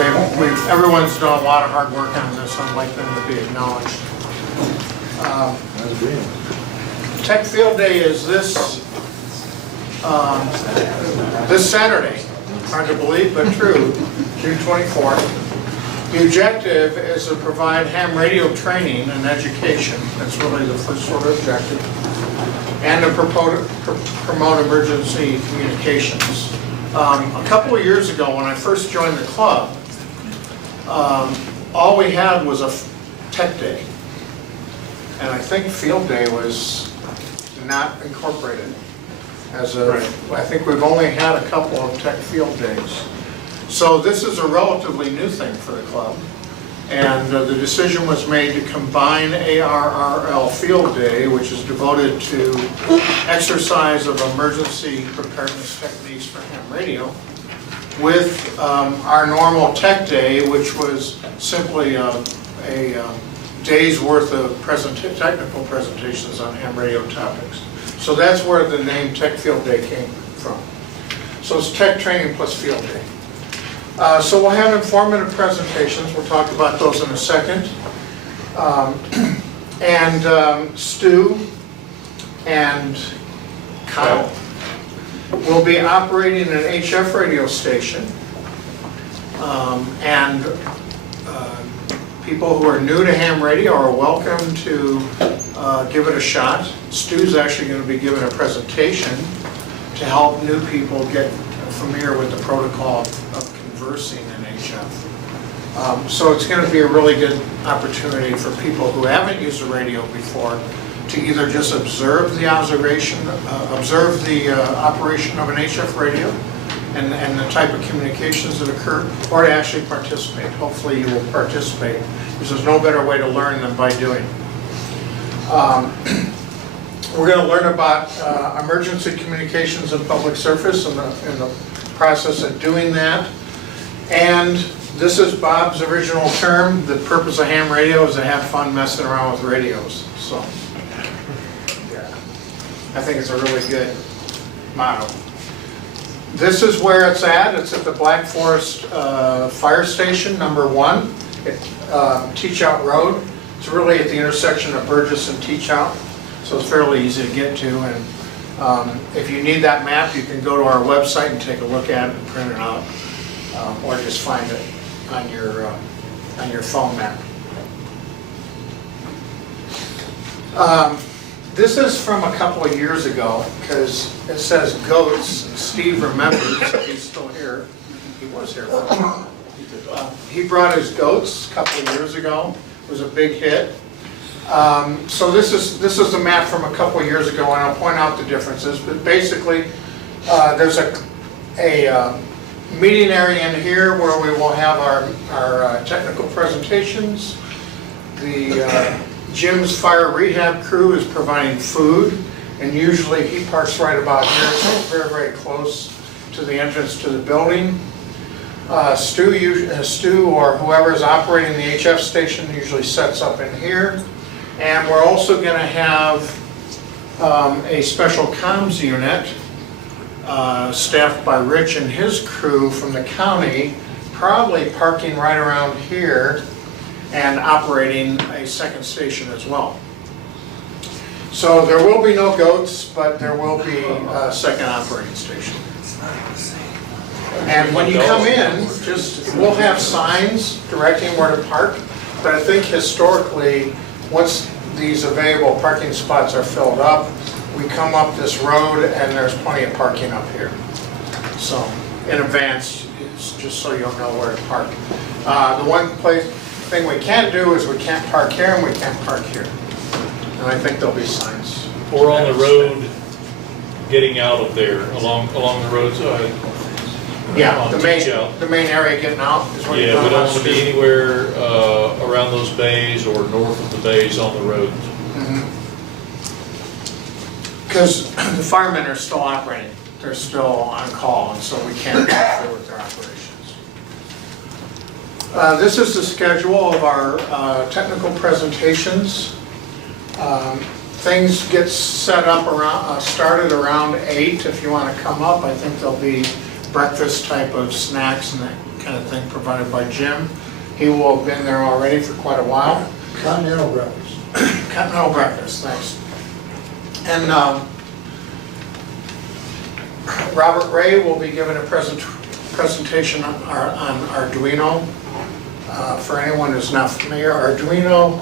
Everyone's done a lot of hard work on this. I'd like them to be acknowledged. Tech Field Day is this Saturday. Hard to believe, but true. June 24th. The objective is to provide ham radio training and education. That's really the first sort of objective. And to promote emergency communications. A couple of years ago, when I first joined the club, all we had was a tech day. And I think field day was not incorporated as a, I think we've only had a couple of tech field days. So this is a relatively new thing for the club. And the decision was made to combine ARRL Field Day, which is devoted to exercise of emergency preparedness techniques for ham radio, with our normal Tech Day, which was simply a day's worth of technical presentations on ham radio topics. So that's where the name Tech Field Day came from. So it's tech training plus field day. So we'll have informative presentations. We'll talk about those in a second. Stu and Kyle will be operating an HF radio station. People who are new to ham radio are welcome to give it a shot. Stu's actually going to be giving a presentation to help new people get familiar with the protocol of conversing in HF. So it's going to be a really good opportunity for people who haven't used a radio before to either just observe the operation of an HF radio and the type of communications that occur, or to actually participate. Hopefully you will participate, because there's no better way to learn than by doing. We're going to learn about emergency communications in public service and the process of doing that. And this is Bob's original term. The purpose of ham radio is to have fun messing around with radios. So, yeah, I think it's a really good motto. This is where it's at. It's at the Black Forest Fire Station, number 1, at Teach Out Road. It's really at the intersection of Burgess and Teach Out, so it's fairly easy to get to. And if you need that map, you can go to our website and take a look at it and print it out, or just find it on your phone map. This is from a couple of years ago, because it says goats, and Steve remembers, he's still here, he was here for a while. He brought his goats a couple of years ago. It was a big hit. So this is the map from a couple of years ago, and I'll point out the differences, but basically there's a meeting area in here where we will have our technical presentations. The Jim's fire rehab crew is providing food, and usually he parks right about here, so it's very, very close to the entrance to the building. Stu or whoever is operating the HF station usually sets up in here. And we're also going to have a special comms unit staffed by Rich and his crew from the county, probably parking right around here and operating a second station as well. So there will be no goats, but there will be a second operating station. And when you come in, we'll have signs directing where to park, but I think historically, once these available parking spots are filled up, we come up this road and there's plenty of parking up here. So in advance, it's just so you'll know where to park. The one thing we can't do is we can't park here and we can't park here. And I think there'll be signs. Or on the road, getting out of there, along the roadside. Yeah, the main area getting out is what you're Yeah, we talking don't about. want to be anywhere around those bays or north of the bays on the road. Because the firemen are still operating. They're still on call, and so we can't interfere with their operations. This is the schedule of our technical presentations. Things get set up started around 8 if you want to come up. I think there'll be breakfast type of snacks and kind of thing provided by Jim. He will have been there already for quite a while. Continental breakfast. Continental breakfast, thanks. And Robert Ray will be giving a presentation on Arduino. For anyone who's not familiar, Arduino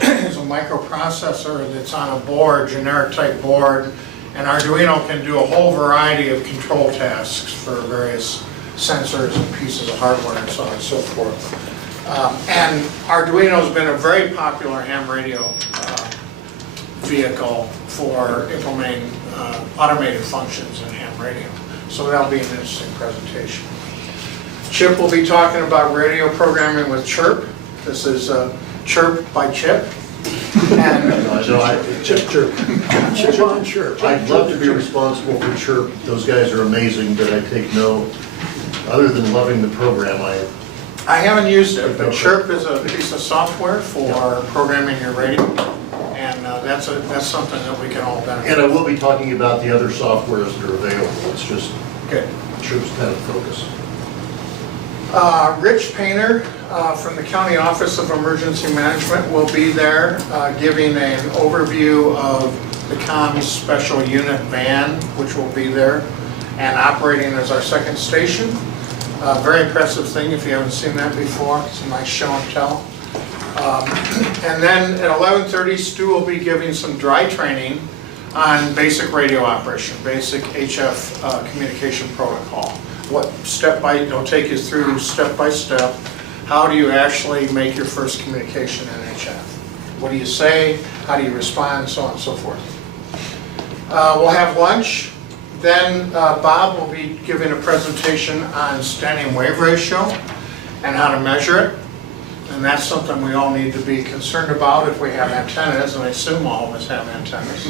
is a microprocessor that's on a board, generic type board, and Arduino can do a whole variety of control tasks for various sensors and pieces of hardware and so on and so forth. And Arduino's been a very popular ham radio vehicle for implementing automated functions in ham radio. So that'll be an interesting presentation. Chip will be talking about radio programming with Chirp. This is Chirp by Chip. And Chip. Chip on Chirp. I'd love to be responsible for Chirp. Those guys are amazing, but I take no, other than loving the program, I haven't used it, but Chirp is a piece of software for programming your radio. And that's something that we can all benefit. and I will be talking about the other softwares that are available. It's just, Good. Chirp's kind of focus. Rich Painter from the County Office of Emergency Management will be there giving an overview of the COMS Special Unit van, which will be there and operating as our second station. Very impressive thing if you haven't seen that before. It's a nice show and tell. And then at 11:30, Stu will be giving some dry training on basic radio operation, basic HF communication protocol. He'll take you through step by step. How do you actually make your first communication in HF? What do you say? How do you respond? So on and so forth. We'll have lunch. Then Bob will be giving a presentation on standing wave ratio and how to measure it. And that's something we all need to be concerned about if we have antennas, and I assume all of us have antennas.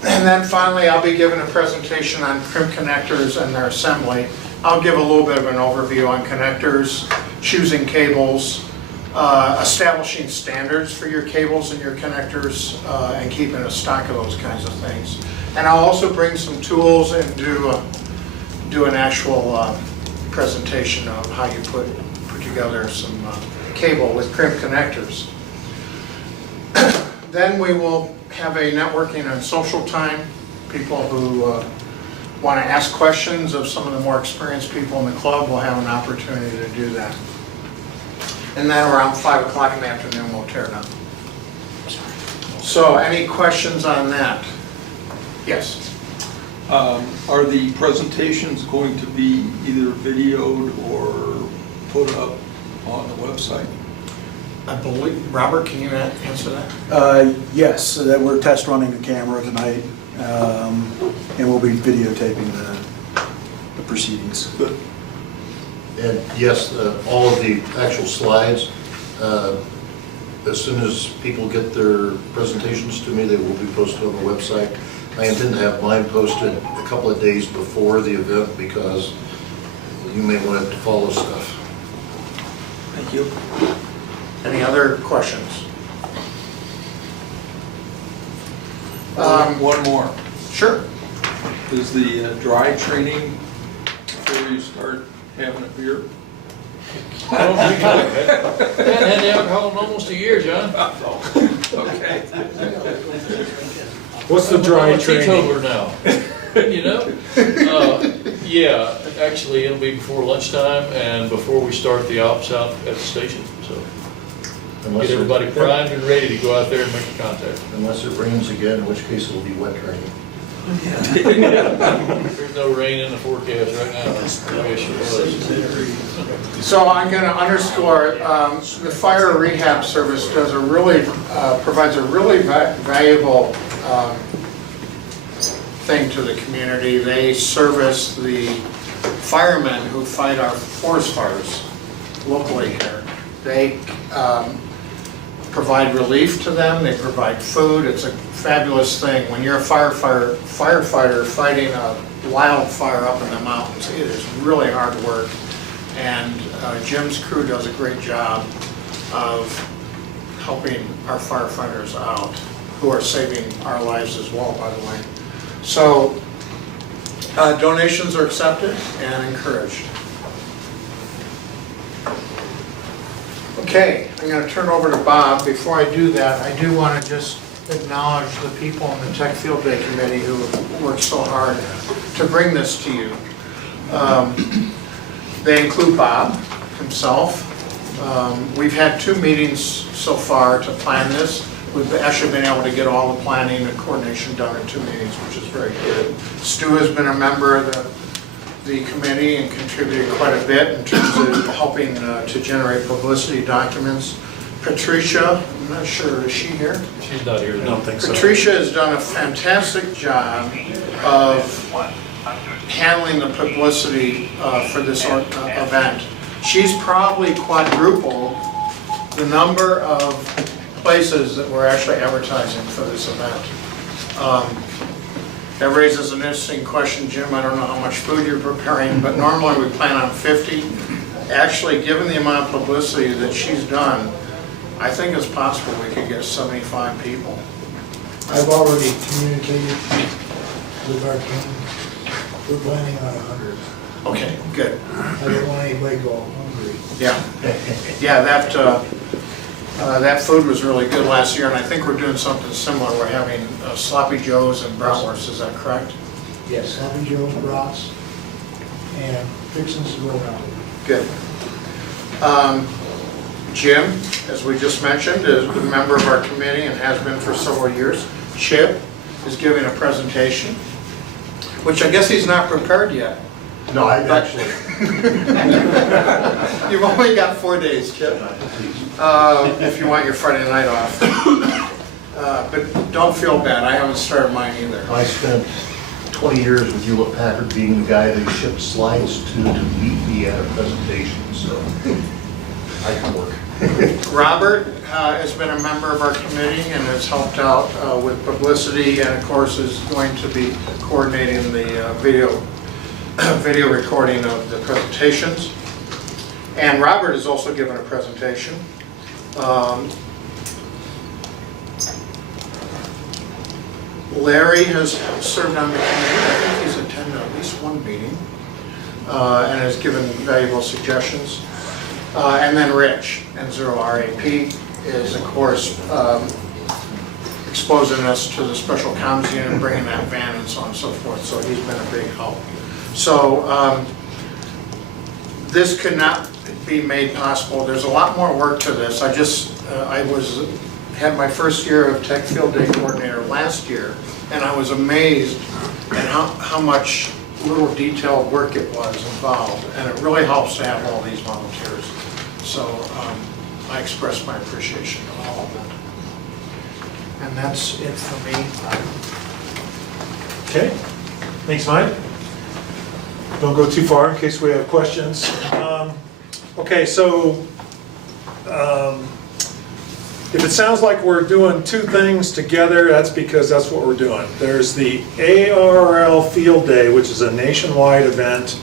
And then finally, I'll be giving a presentation on crimp connectors and their assembly. I'll give a little bit of an overview on connectors, choosing cables, establishing standards for your cables and your connectors, and keeping a stock of those kinds of things. And I'll also bring some tools and do an actual presentation of how you put together some cable with crimp connectors. Then we will have a networking and social time. People who want to ask questions of some of the more experienced people in the club will have an opportunity to do that. And then around 5 o'clock in the afternoon, we'll tear it up. So any questions on that? Yes. Are the presentations going to be either videoed or put up on the website? I believe, Robert, can you answer that? Yes, so that we're test running the camera tonight, and we'll be videotaping the proceedings. And yes, all of the actual slides, as soon as people get their presentations to me, they will be posted on the website. I intend to have mine posted a couple of days before the event because you may want to follow stuff. Thank you. Any other questions? One more. Sure. Is the dry training before you start having a beer? I don't think I haven't had alcohol in almost a year, John. Okay. What's the dry I'm a training? teetotaler now, you know? Yeah, actually, it'll be before lunchtime and before we start the ops out at the station, so. Get everybody primed and ready to go out there and make a contact. Unless it rains again, in which case it'll be wet training. There's no rain in the forecast right now. I wish it was. So I'm going to underscore, the fire rehab service does a really, provides a really valuable thing to the community. They service the firemen who fight our forest fires locally here. They provide relief to them, they provide food. It's a fabulous thing. When you're a firefighter fighting a wildfire up in the mountains, it is really hard work. And Jim's crew does a great job of helping our firefighters out, who are saving our lives as well, by the way. So donations are accepted and encouraged. Okay, I'm going to turn over to Bob. Before I do that, I do want to just acknowledge the people on the Tech Field Day Committee who worked so hard to bring this to you. They include Bob himself. We've had 2 meetings so far to plan this. We've actually been able to get all the planning and coordination done in 2 meetings, which is very good. Stu has been a member of the committee and contributed quite a bit in terms of helping to generate publicity documents. Patricia, I'm not sure, is she here? She's not here. I don't think so. Patricia has done a fantastic job of handling the publicity for this event. She's probably quadrupled the number of places that we're actually advertising for this event. That raises an interesting question, Jim. I don't know how much food you're preparing, but normally we plan on 50. Actually, given the amount of publicity that she's done, I think it's possible we could get 75 people. I've already communicated with our team. We're planning on 100. Okay, good. I don't want anybody to go hungry. Yeah, yeah, that food was really good last year, and I think we're doing something similar. We're having sloppy joes and bratwurst, is that correct? Yes, Sloppy Joe's brats and fixins to go down. Good. Jim, as we just mentioned, is a member of our committee and has been for several years. Chip is giving a presentation, which I guess he's not prepared yet. No, I actually, You've only got 4 days, Chip, if you want your Friday night off. But don't feel bad, I haven't started mine either. I spent 20 years with Hewlett Packard being the guy that shipped slides to meet me at a presentation, so I can work. Robert has been a member of our committee and has helped out with publicity, and of course is going to be coordinating the video recording of the presentations. And Robert has also given a presentation. Larry has served on the committee. I think he's attended at least 1 meeting and has given valuable suggestions. And then Rich, N0RAP, is of course exposing us to the special comms unit and bringing that van and so on and so forth. So he's been a big help. So this could not be made possible. There's a lot more work to this. I had my first year of Tech Field Day Coordinator last year, and I was amazed at how much little detailed work it was involved, and it really helps to have all these volunteers. So I express my appreciation to all of them. And that's it for me. Okay, thanks, Mike. Don't go too far in case we have questions. Okay, so if it sounds like we're doing 2 things together, that's because that's what we're doing. There's the ARL Field Day, which is a nationwide event,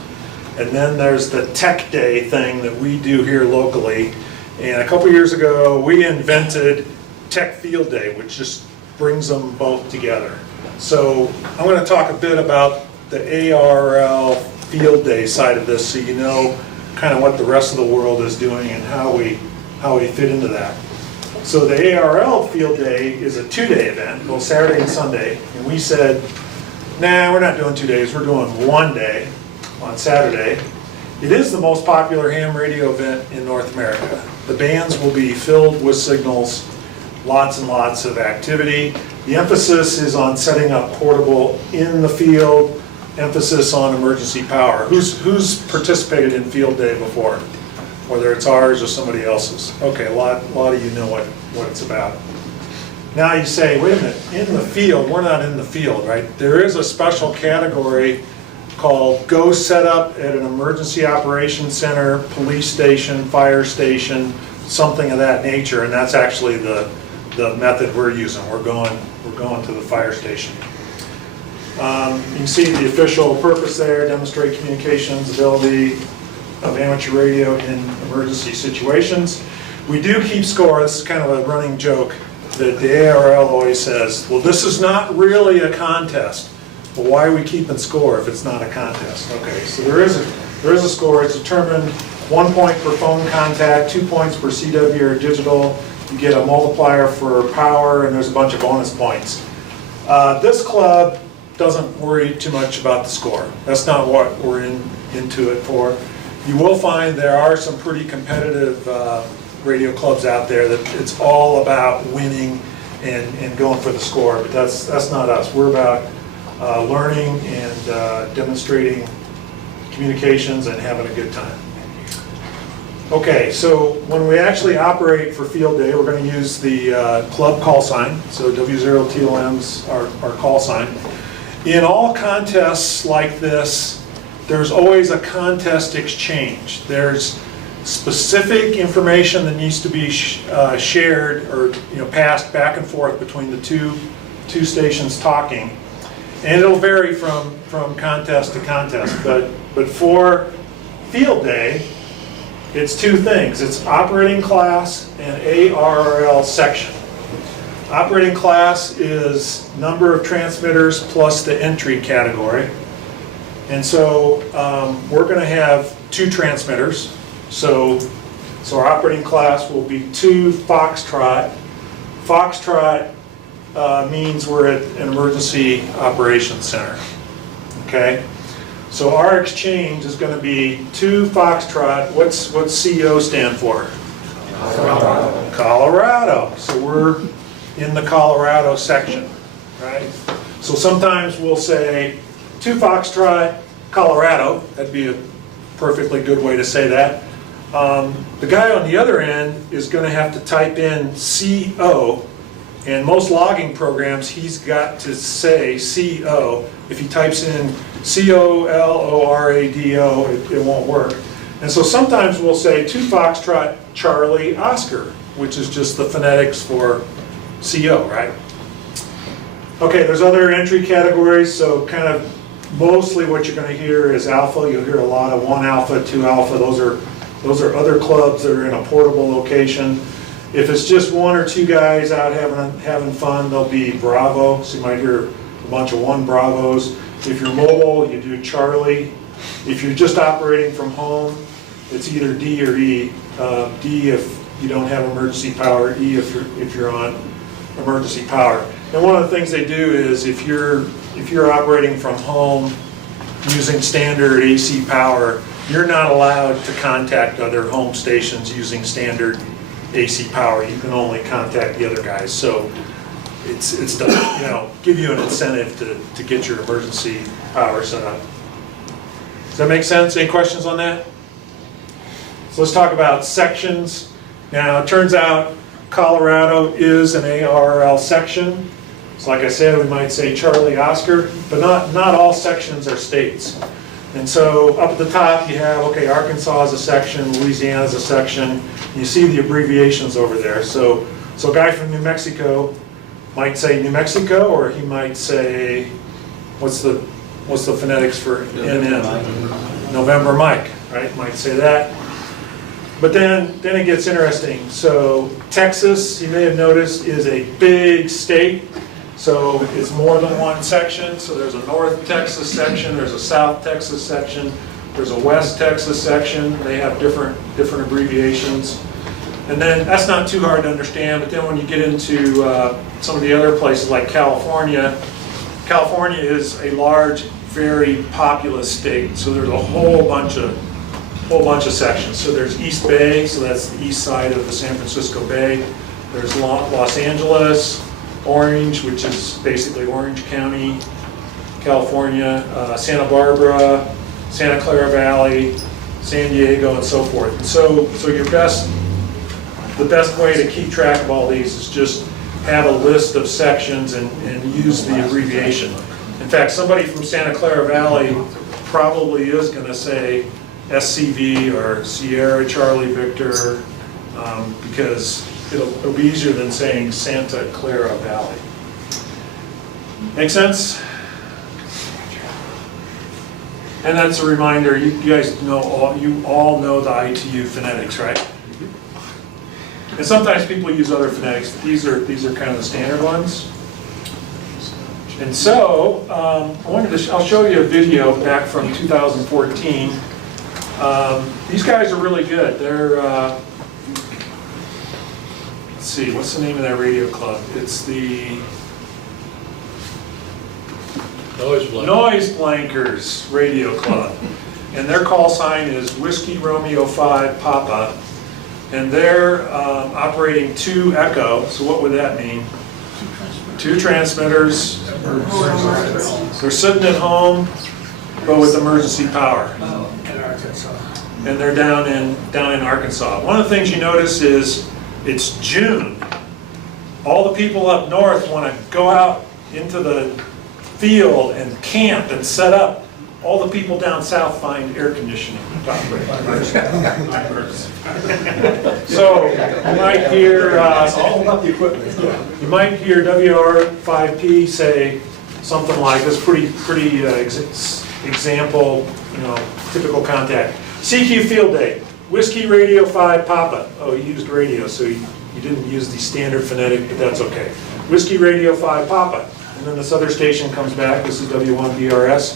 and then there's the Tech Day thing that we do here locally. And a couple years ago, we invented Tech Field Day, which just brings them both together. So I'm going to talk a bit about the ARL Field Day side of this, so you know kind of what the rest of the world is doing and how we fit into that. So the ARL Field Day is a 2-day event, both Saturday and Sunday, and we said, nah, we're not doing 2 days, we're doing 1 day on Saturday. It is the most popular ham radio event in North America. The bands will be filled with signals, lots and lots of activity. The emphasis is on setting up portable in the field, emphasis on emergency power. Who's participated in Field Day before? Whether it's ours or somebody else's. Okay, a lot of you know what it's about. Now you say, wait a minute, in the field, we're not in the field, right? There is a special category called go set up at an emergency operations center, police station, fire station, something of that nature, and that's actually the method we're using. We're going to the fire station. You can see the official purpose there, demonstrate communications ability of amateur radio in emergency situations. We do keep score. This is kind of a running joke that the ARL always says, well, this is not really a contest. Well, why are we keeping score if it's not a contest? Okay, so there is a score. It's determined 1 point per phone contact, 2 points per CW or digital. You get a multiplier for power, and there's a bunch of bonus points. This club doesn't worry too much about the score. That's not what we're into it for. You will find there are some pretty competitive radio clubs out there that it's all about winning and going for the score, but that's not us. We're about learning and demonstrating communications and having a good time. Okay, so when we actually operate for field day, we're going to use the club call sign. So W0TLM's our call sign. In all contests like this, there's always a contest exchange. There's specific information that needs to be shared or passed back and forth between the two stations talking, and it'll vary from contest to contest. But for field day, it's two things. It's operating class and ARRL section. Operating class is number of transmitters plus the entry category. And so we're going to have 2 transmitters. So our operating class will be 2 Foxtrot. Foxtrot means we're at an emergency operations center. Okay? So our exchange is going to be 2 Foxtrot. What's CO stand for? Colorado. So we're in the Colorado section, right? So sometimes we'll say 2 Foxtrot, Colorado. That'd be a perfectly good way to say that. The guy on the other end is going to have to type in CO, and most logging programs, he's got to say CO. If he types in COLORADO, it won't work. And so sometimes we'll say 2 Foxtrot, Charlie, Oscar, which is just the phonetics for CO, right? Okay, there's other entry categories, so kind of mostly what you're going to hear is alpha. You'll hear a lot of 1 alpha, 2 alpha. Those are other clubs that are in a portable location. If it's just 1 or 2 guys out having fun, they'll be Bravo. So you might hear a bunch of 1 Bravos. If you're mobile, you do Charlie. If you're just operating from home, it's either D or E. D if you don't have emergency power, E if you're on emergency power. And one of the things they do is if you're operating from home using standard AC power, you're not allowed to contact other home stations using standard AC power. You can only contact the other guys. So it's to give you an incentive to get your emergency power set up. Does that make sense? Any questions on that? So let's talk about sections. Now it turns out Colorado is an ARRL section. So like I said, we might say Charlie, Oscar, but not all sections are states. And so up at the top you have, okay, Arkansas is a section, Louisiana is a section, and you see the abbreviations over there. So a guy from New Mexico might say New Mexico, or he might say, what's the phonetics for NM? November Mike, right? Might say that. But then it gets interesting. So Texas, you may have noticed, is a big state. So it's more than 1 section. So there's a North Texas section, there's a South Texas section, there's a West Texas section. They have different abbreviations. And then that's not too hard to understand, but then when you get into some of the other places like California, California is a large, very populous state. So there's a whole bunch of sections. So there's East Bay, so that's the east side of the San Francisco Bay. There's Los Angeles, Orange, which is basically Orange County, California, Santa Barbara, Santa Clara Valley, San Diego, and so forth. And so the best way to keep track of all these is just have a list of sections and use the abbreviation. In fact, somebody from Santa Clara Valley probably is going to say SCV or Sierra Charlie Victor because it'll be easier than saying Santa Clara Valley. Make sense? And that's a reminder, you guys you all know the ITU phonetics, right? And sometimes people use other phonetics, but these are kind of the standard ones. And so I'll show you a video back from 2014. These guys are really good. They're, let's see, what's the name of that radio club? It's the Noise blanket. Noise Blankers Radio Club. And their call sign is Whiskey Romeo 5 Papa. And they're operating 2 Echo, so what would that mean? 2 transmitters. They're sitting at home, but with emergency power. And they're down in Arkansas. One of the things you notice is it's June. All the people up north want to go out into the field and camp and set up. All the people down south find air conditioning to operate. So you might hear, you might hear WR5P say something like this, pretty example, typical contact. CQ Field Day, Whiskey Radio 5 Papa. Oh, you used radio, so you didn't use the standard phonetic, but that's okay. Whiskey Radio 5 Papa. And then this other station comes back, this is W1BRS.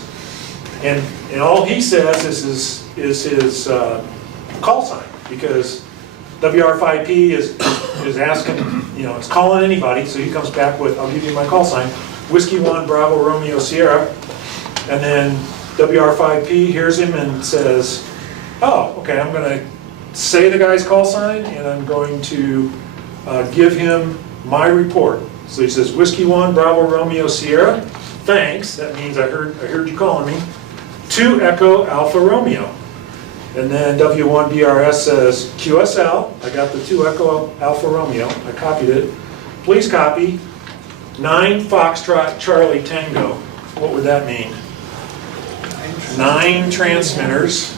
And all he says is his call sign, because WR5P is asking, it's calling anybody, so he comes back with, I'll give you my call sign, Whiskey 1 Bravo Romeo Sierra. And then WR5P hears him and says, oh, okay, I'm going to say the guy's call sign, and I'm going to give him my report. So he says, Whiskey 1 Bravo Romeo Sierra, thanks, that means I heard you calling me, 2 Echo Alpha Romeo. And then W1BRS says, QSL, I got the 2 Echo Alpha Romeo, I copied it. Please copy 9 Foxtrot Charlie Tango. What would that mean? 9 transmitters.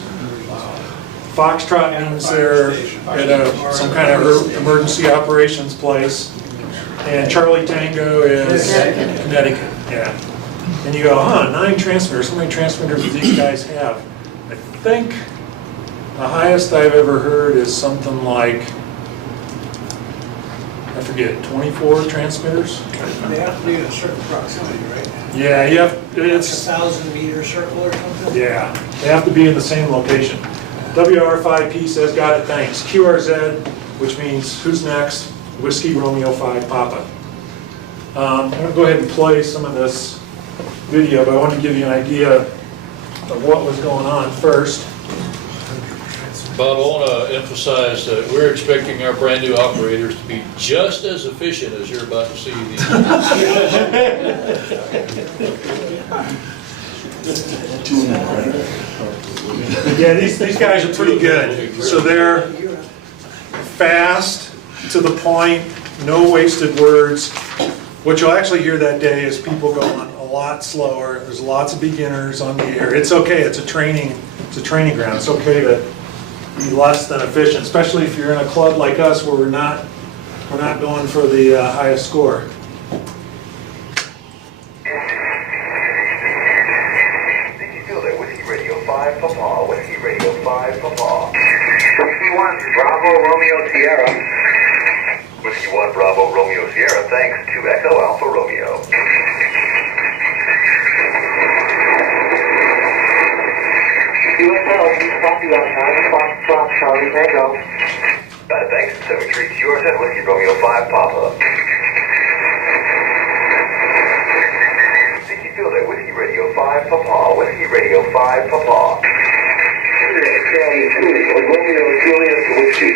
Foxtrot means they're at some kind of emergency operations place. And Charlie Tango is Connecticut. Yeah. And you go, 9 transmitters. How many transmitters do these guys have? I think the highest I've ever heard is something like, I forget, 24 transmitters? They have to be in a certain proximity, right? Yeah, it's, 1,000-meter circle or something? yeah, they have to be in the same location. WR5P says, got it, thanks. QRZ, which means who's next? Whiskey Romeo 5 Papa. I'm going to go ahead and play some of this video, but I want to give you an idea of what was going on first. Bob, I want to emphasize that we're expecting our brand new operators to be just as efficient as you're about to see these. Yeah, these guys are pretty good. So they're fast, to the point, no wasted words. What you'll actually hear that day is people going a lot slower. There's lots of beginners on the air. It's okay. It's a training ground. It's okay to be less than efficient, especially if you're in a club like us where we're not going for the highest score. Whiskey Radio 5 Papa, Whiskey Radio 5 Papa. Whiskey 1 Bravo Romeo Sierra. Whiskey 1 Bravo Romeo Sierra, thanks, 2 Echo Alpha Romeo. QSL, please copy on 9 Foxtrot Charlie Tango. Got it, thanks, 73 QRZ, Whiskey Romeo 5 Papa. Whiskey Field at Whiskey Radio 5 Papa, Whiskey Radio 5 Papa. Romeo Julius Whiskey.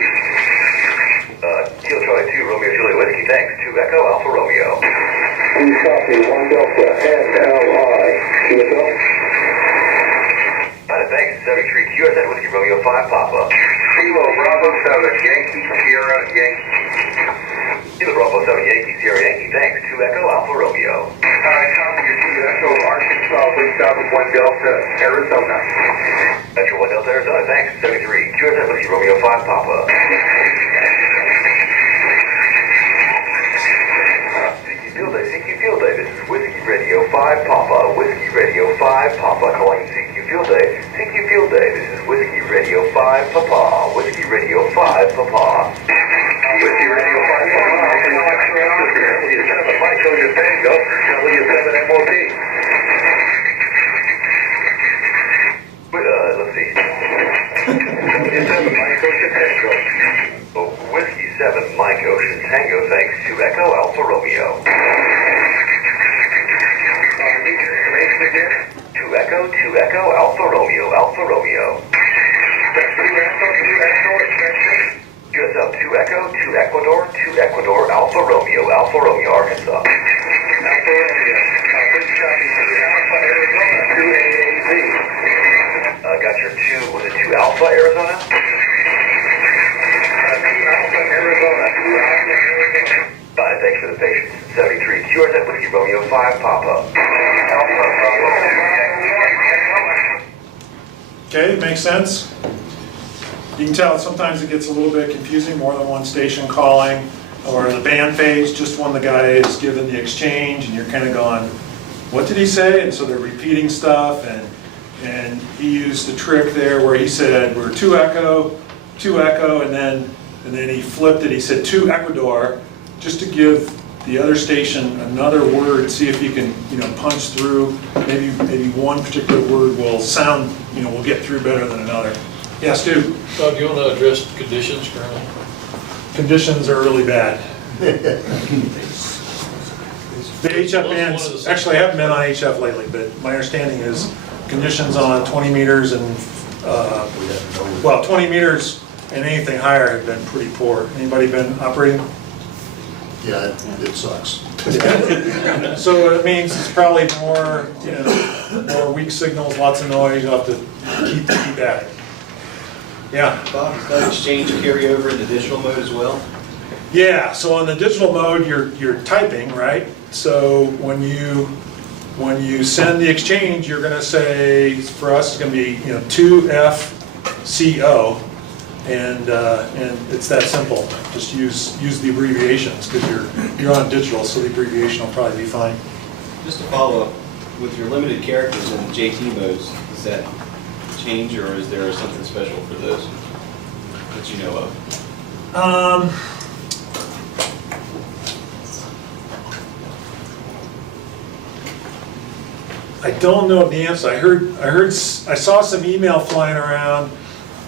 Kilo Charlie 2, Romeo Juliet Whiskey, thanks, 2 Echo Alpha Romeo. Please copy 1 Delta SLI. QSL. Got it, thanks, 73 QRZ Whiskey Romeo 5 Papa. Kilo Bravo 7 Yankee Sierra Yankee. Kilo Bravo 7 Yankee Sierra Yankee, thanks, 2 Echo Alpha Romeo. Copy your 2 Echo Arkansas, West South 1 Delta Arizona. Metro 1 Delta Arizona, thanks, 73 QRZ Whiskey Romeo 5 Papa. CQ Field Day, this is Whiskey Radio 5 Papa, Whiskey Radio 5 Papa, calling CQ Field Day. CQ Field Day, this is Whiskey Radio 5 Papa, Whiskey Radio 5 Papa. Whiskey Radio 5 Papa, W 7 Mike Soldier Tango, W 7 MOP. Let's see. Tango, thanks. 2 Echo Alpha Romeo. Again. 2 Echo Alpha Romeo, Alpha Romeo. USL 2 Echo, 2 Ecuador, 2 Ecuador, Alpha Romeo, Arkansas. Alpha Romeo. Please copy 2 Alpha Arizona, 2 AAZ. Got your 2, was it 2 Alpha Arizona? 2 Alpha Arizona, 2 Alpha Arizona. Thanks for the patience. 73, QRZ Whiskey Romeo 5 Papa. Alpha Bravo. Okay, makes sense? You can tell sometimes it gets a little bit confusing, more than one station calling, or the band phase, just when the guy is given the exchange, and you're kind of going, what did he say? And so they're repeating stuff, and he used a trick there where he said, we're 2 Echo, and then he flipped it, he said 2 Ecuador, just to give the other station another word, see if you can, punch through. Maybe one particular word will sound, will get through better than another. Yeah, Stu? Do you want to address conditions currently? Conditions are really bad. The HF bands, actually I haven't been on HF lately, but my understanding is conditions on 20 meters and, 20 meters and anything higher have been pretty poor. Anybody been operating? Yeah, it sucks. So it means it's probably more, more weak signals, lots of noise, you'll have to keep at it. Yeah. Bob, does that exchange carry over into digital mode as well? Yeah, so on the digital mode, you're typing, right? So when you send the exchange, you're gonna say, for us, it's gonna be, 2FCO, and it's that simple. Just use the abbreviations, because you're on digital, so the abbreviation will probably be fine. Just to follow up, with your limited characters in JT modes, does that change, or is there something special for those that you know of? I don't know the answer. I saw some email flying around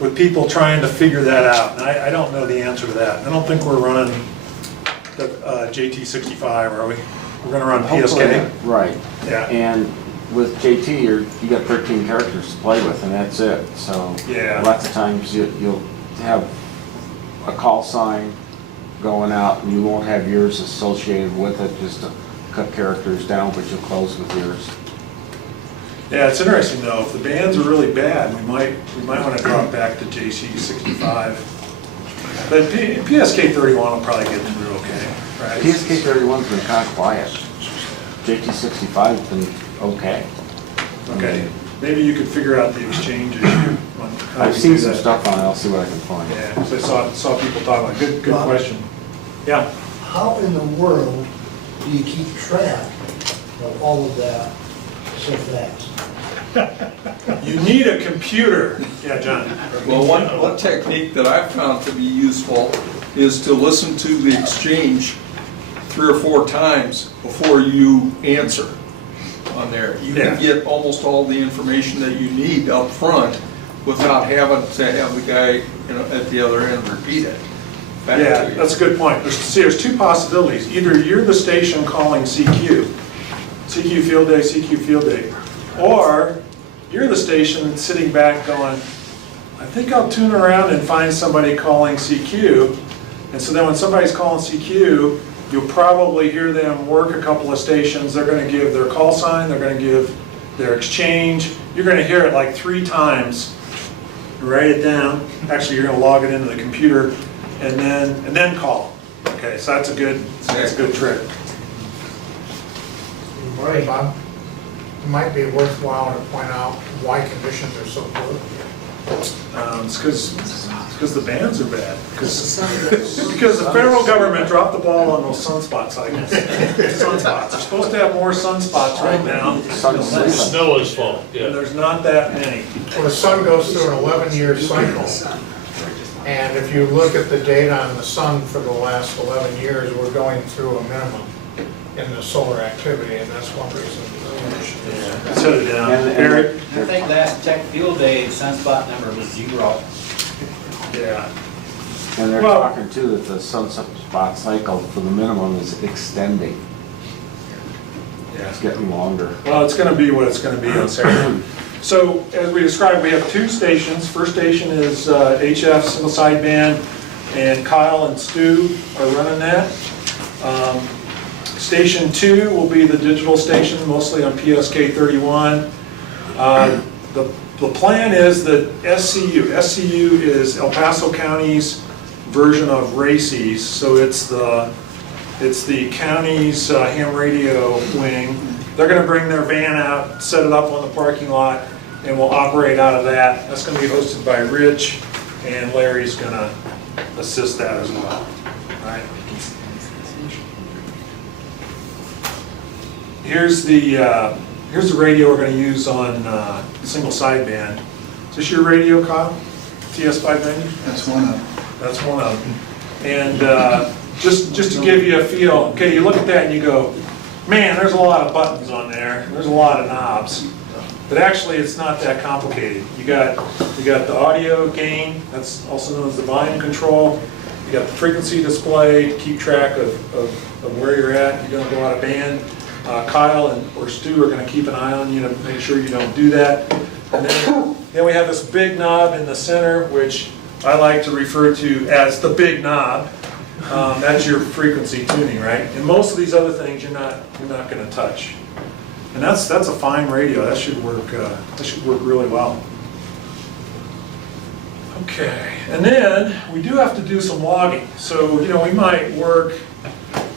with people trying to figure that out, and I don't know the answer to that. I don't think we're running the JT65, are we? We're gonna run PSK? Right. Yeah. And with JT, you got 13 characters to play with, and that's it. So Yeah. lots of times you'll have a call sign going out, and you won't have yours associated with it, just to cut characters down, but you'll close with yours. Yeah, it's interesting though. If the bands are really bad, we might want to drop back to JC65. But PSK 31 will probably get through okay, right? PSK 31's been kind of quiet. JT 65's been okay. Okay, maybe you could figure out the exchange issue. on how I've you seen do some that. stuff on it. I'll see what I can find. Yeah, so I saw people talking about it. Good question. Yeah. How in the world do you keep track of all of that so fast? You need a computer. Yeah, John. Well, one technique that I've found to be useful is to listen to the exchange 3 or 4 times before you answer on there. You can get almost all the information that you need up front without having to have the guy at the other end repeat it. Yeah, that's a good point. There's 2 possibilities. Either you're the station calling CQ field day, or you're the station sitting back going, I think I'll tune around and find somebody calling CQ. And so then when somebody's calling CQ, you'll probably hear them work a couple of stations. They're going to give their call sign, they're going to give their exchange. You're going to hear it like 3 times. Write it down. Actually, you're going to log it into the computer and then call. Okay, so that's a good trick. Right, Bob. It might be worthwhile to point out why conditions are so good. It's because the bands are bad. Because the federal government dropped the ball on those sunspot cycles. Sunspots. They're supposed to have more sunspots right now. It's Noah's fault, And yeah. there's not that many. Well, the sun goes through an 11-year cycle. And if you look at the data on the sun for the last 11 years, we're going through a minimum in the solar activity, and that's one reason. Set it down. And- Eric? I think last Tech Field Day, sunspot number was 0. Yeah. And they're Well- talking too that the sunspot cycle for the minimum is extending. It's getting longer. Well, it's gonna be what it's gonna be on Saturday. So, as we described, we have 2 stations. First station is HF single sideband, and Kyle and Stu are running that. Station 2 will be the digital station, mostly on PSK 31. The plan is that SCU is El Paso County's version of RACES, so it's the county's ham radio wing. They're gonna bring their van out, set it up on the parking lot, and we'll operate out of that. That's gonna be hosted by Rich, and Larry's gonna assist that as well. All right. Here's the radio we're gonna use on single sideband. Is this your radio, Kyle? TS590? That's one of them. That's one of them. And just to give you a feel, okay, you look at that and you go, man, there's a lot of buttons on there. There's a lot of knobs. But actually, it's not that complicated. You got the audio gain, that's also known as the volume control. You got the frequency display to keep track of where you're at. You're gonna go out of band. Kyle or Stu are gonna keep an eye on you to make sure you don't do that. And then we have this big knob in the center, which I like to refer to as the big knob. That's your frequency tuning, right? And most of these other things you're not gonna touch. And that's a fine radio. That should work really well. Okay, and then we do have to do some logging. So, we might work,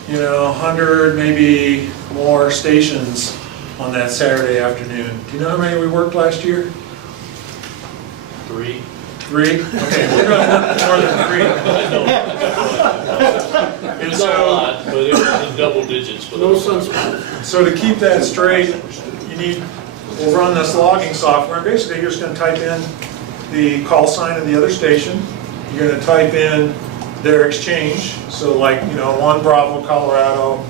100, maybe more stations on that Saturday afternoon. Do you know how many we worked last year? 3. 3? Okay, we're gonna work more than 3. And It's not a lot, but it was in double digits. But No sunspots. So to keep that straight, we'll run this logging software. Basically, you're just gonna type in the call sign of the other station. You're gonna type in their exchange. So like, 1 Bravo, Colorado,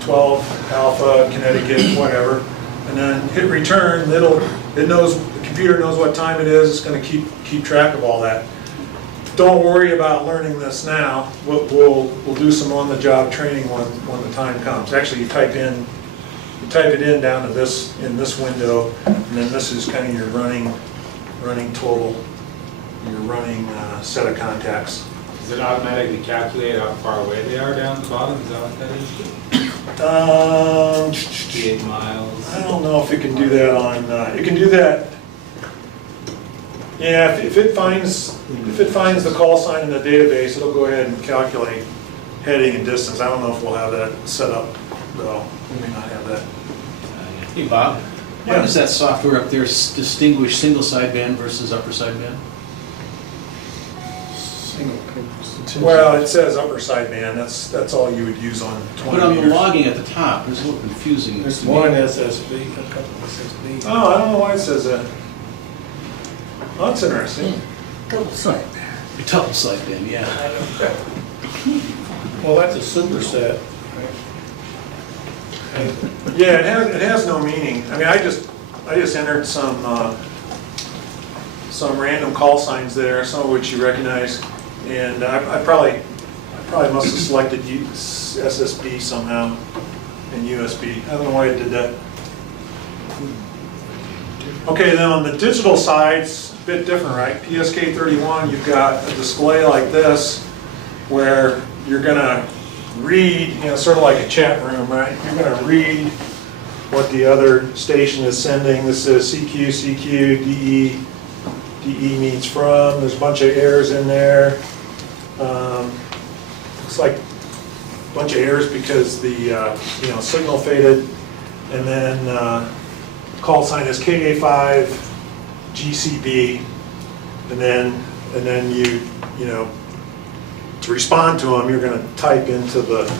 12 Alpha, Connecticut, whatever. And then hit return, the computer knows what time it is. It's gonna keep track of all that. Don't worry about learning this now. We'll do some on-the-job training when the time comes. Actually, you type it in down to in this window, and then this is kind of your running total, your running set of contacts. Does it automatically calculate how far away they are down the bottom? Is that what that is? 58 miles. I don't know if it can do that on. It can do that. Yeah, if it finds the call sign in the database, it'll go ahead and calculate heading and distance. I don't know if we'll have that set up though. We may not have that. Hey Bob, why Yeah. does that software up there distinguish single sideband versus upper sideband? Well, it says upper sideband. That's all you would use on 20 But on the meters. logging at the top, it's a little confusing. There's to me. one SSB, a couple of SSB. Oh, I don't know why it says that. Oh, that's interesting. Double sideband. Double sideband, yeah. Well, that's a superset. Yeah, it has no meaning. I mean, I just entered some random call signs there, some of which you recognize, and I probably must have selected SSB somehow and USB. I don't know why it did that. Okay, then on the digital side, it's a bit different, right? PSK 31, you've got a display like this where you're gonna read, sort of like a chat room, right? You're gonna read what the other station is sending. This is CQ, CQ, DE, DE means from. There's a bunch of errors in there. Looks like a bunch of errors because the signal faded, and then call sign is KA5 GCB, and then you to respond to them, you're going to type into the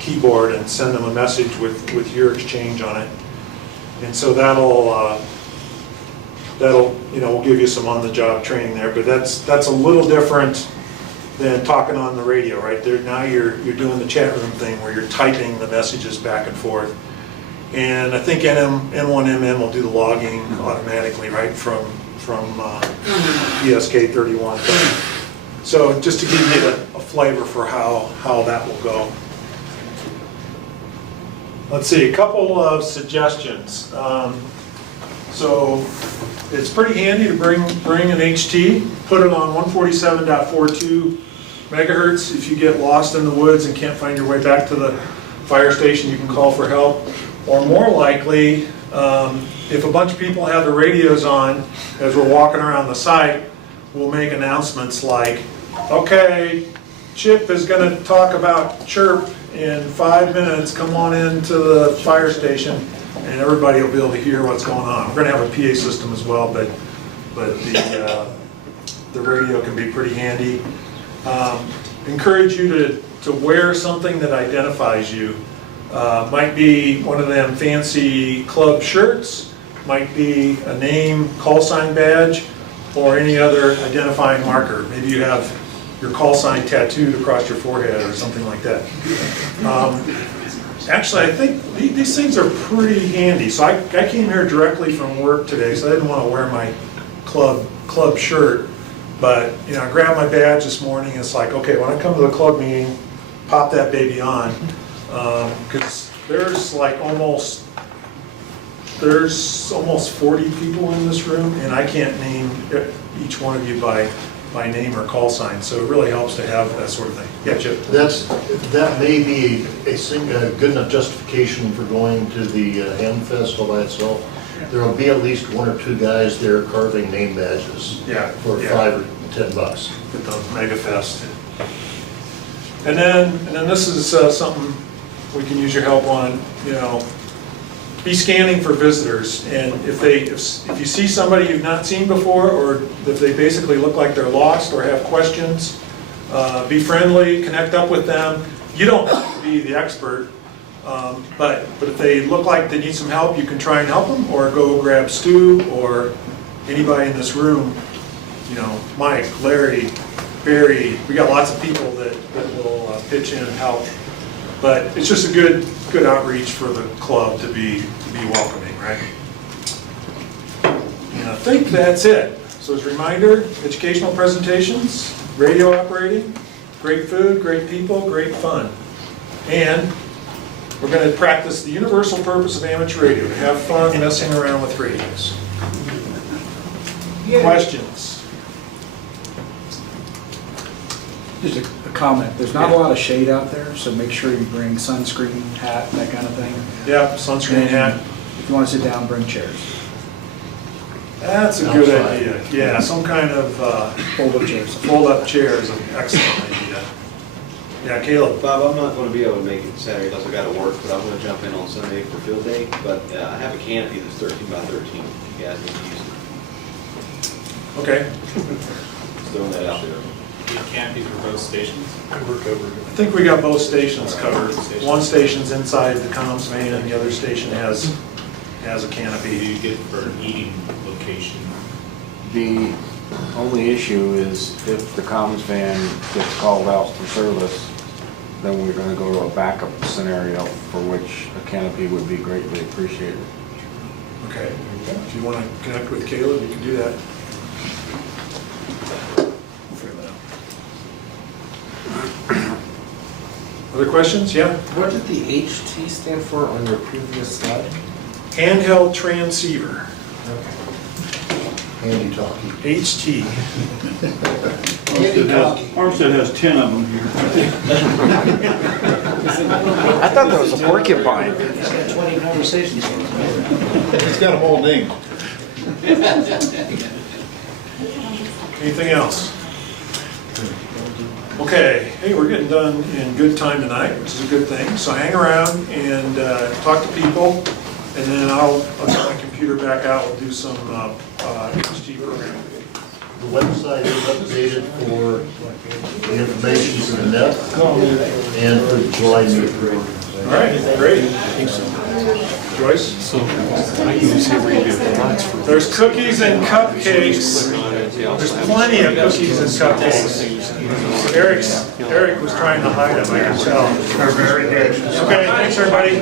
keyboard and send them a message with your exchange on it. And so that'll we'll give you some on-the-job training there, but that's a little different than talking on the radio, right? There now you're doing the chat room thing where you're typing the messages back and forth. And I think N1MM will do the logging automatically, right, from PSK 31. So just to give you a flavor for how that will go. Let's see, a couple of suggestions. So it's pretty handy to bring an HT, put it on 147.42 megahertz. If you get lost in the woods and can't find your way back to the fire station, you can call for help. Or more likely, if a bunch of people have their radios on as we're walking around the site, we'll make announcements like, okay, Chip is going to talk about chirp in 5 minutes, come on into the fire station, and everybody will be able to hear what's going on. We're going to have a PA system as well, but the radio can be pretty handy. Encourage you to wear something that identifies you. Might be one of them fancy club shirts, might be a name, call sign badge, or any other identifying marker. Maybe you have your call sign tattooed across your forehead or something like that. Actually, I think these things are pretty handy. So I came here directly from work today, so I didn't want to wear my club shirt. But you know, I grabbed my badge this morning. And it's like, okay, when I come to the club meeting, pop that baby on, because there's almost 40 people in this room, and I can't name each one of you by name or call sign. So it really helps to have that sort of thing. Yeah, Chip. That may be a good enough justification for going to the Ham Fest all by itself. There will be at least 1 or 2 guys there carving name badges for $5 or $10. At the Mega Fest. And then this is something we can use your help on. You know, be scanning for visitors, and if you see somebody you've not seen before, or if they basically look like they're lost or have questions, be friendly, connect up with them. You don't have to be the expert, but if they look like they need some help, you can try and help them, or go grab Stu or anybody in this room. You know, Mike, Larry, Barry. We got lots of people that will pitch in and help. But it's just a good outreach for the club to be welcoming, right? And I think that's it. So as a reminder, educational presentations, radio operating, great food, great people, great fun. And we're going to practice the universal purpose of amateur radio, to have fun messing around with radios. Questions? Just a comment, there's not a lot of shade out there, so make sure you bring sunscreen, hat, that kind of thing. Yeah, sunscreen, hat. If you want to sit down, bring chairs. That's a good idea. Yeah, some kind of Fold-up chairs. fold-up chair is an excellent idea. Yeah, Caleb. Bob, I'm not going to be able to make it Saturday because I got to work, but I'm going to jump in on Sunday for field day. But I have a canopy that's 13 by 13. If you guys need to use it. Okay. Just throwing that out there. Canopies for both stations? We're covered. I think we got both stations covered. One station's inside the comms van, and the other station has a What do canopy. you get for an eating location? The only issue is if the comms van gets called out for service, then we're gonna go to a backup scenario for which a canopy would be greatly appreciated. Okay. If you want to connect with Caleb, you can do that. We'll figure that out. Other questions? Yeah? What did the HT stand for on your previous slide? Handheld transceiver. Handy talkie. HT. Armstead has 10 of them here. I thought that was a porcupine. He's got 20 conversations. He's got them all named. Anything else? Okay, hey, we're getting done in good time tonight, which is a good thing. So hang around and talk to people, and then I'll get my computer back out. We'll do some HT programming. The website is updated for the information for the net and for the July meeting. All right, great. Joyce? So I can just hit review the lines for. There's cookies and cupcakes. There's plenty of cookies and cupcakes. Eric was trying to hide them, I can tell. Okay, thanks everybody.